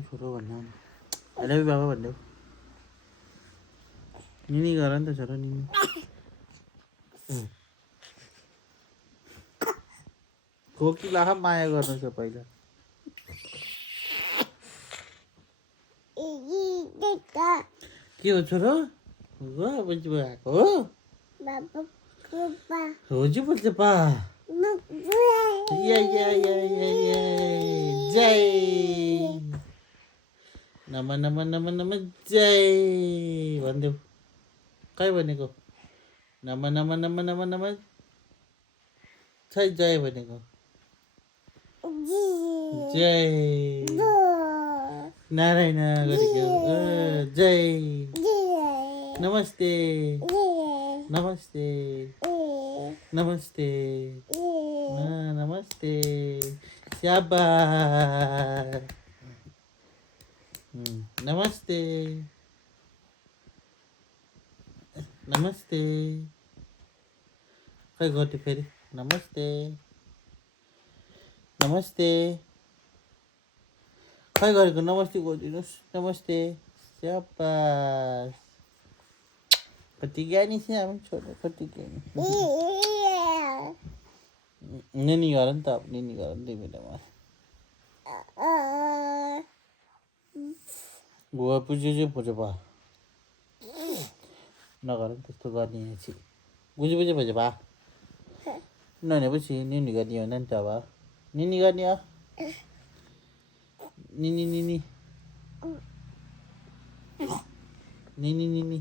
you छोरो भन्नु I love you बाबा भन्देऊ निनी गर नि त छोरो निनी खोकीलाई माया गर्नु छ पहिला के हो छोरो हो बजी भएको हो होजी बोल्छ पा जय नम नम नम नम जय भनिदेऊ कहीँ भनेको नम नम नम नम नम छै जय भनेको जय नारायण गरेको जय नमस्ते नमस्ते नमस्ते नमस्ते स्याबास नमस्ते नमस्ते खै गर्दै फेरि नमस्ते नमस्ते खै गरेको नमस्ते गरिदिनुहोस् नमस्ते स्याबास कति ज्ञानी छ हामी छोरा कति ज्ञानी निनी गर नि त अब निनी गर नि 2 बेलामा बुवा पुजे पुजे भा नगर नि त्यस्तो गर्ने छि बुझे भन्छ भा नभनेपछि निनी गर्ने हो नि त अब निनी गर्ने हो निनी निनी निनी निनी